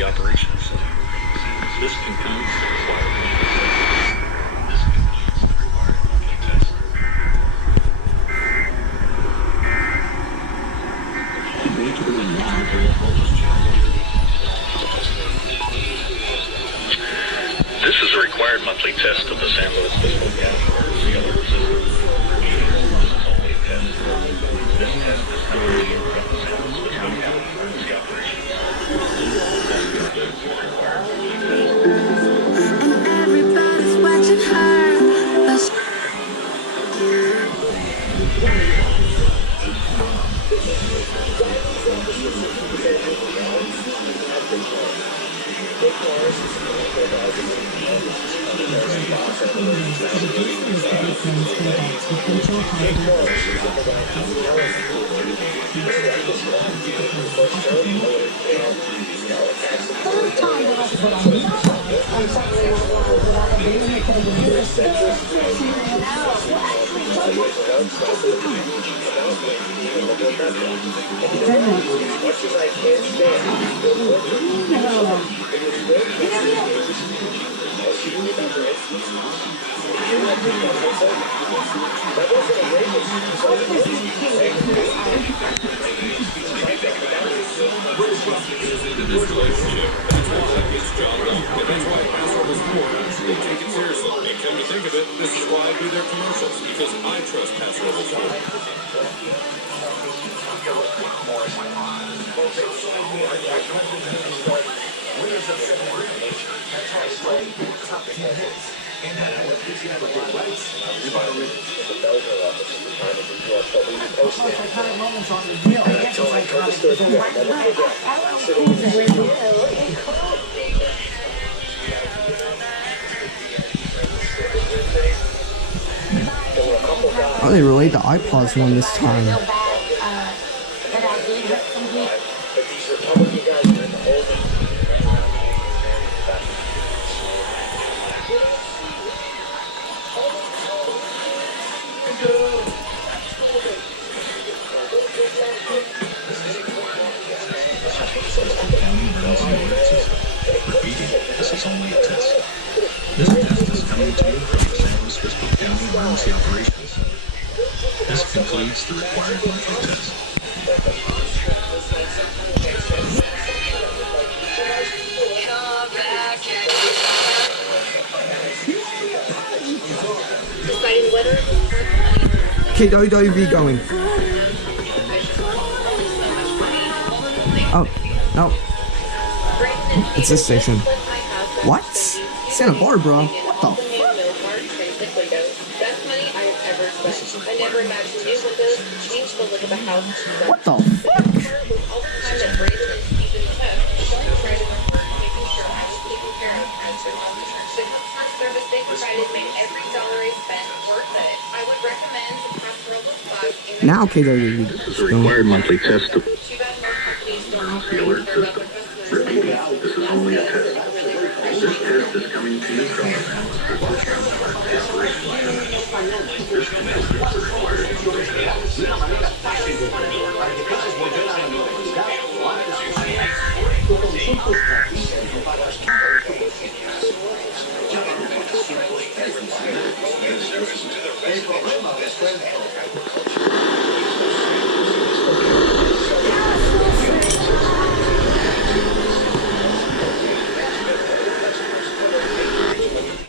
emergency operations center. This concludes the required monthly test. This is a required monthly test of the San Luis Obispo County emergency alert system. This is only a test. This test is coming to you from the San Luis Obispo County emergency operations center. This concludes the required monthly test. And everybody's watching her. Oh, they relate the iPods one this time. Repeating, this is only a test. This test is coming to you from the San Luis Obispo County Emergency Operations Center. This concludes the required monthly test. KWV going. Oh, no. It's this station. What? Santa Barbara? What the fuck? I never imagined new windows changed the look of a house. What the fuck? Service they provided made every dollar I spent worth it. I would recommend the Pastoral Book Now KWV. This is a required monthly test of the alert system. Repeating, this is only a test. This test is coming to you from the San Luis Obispo County Emergency Operations Center. This concludes the required monthly test.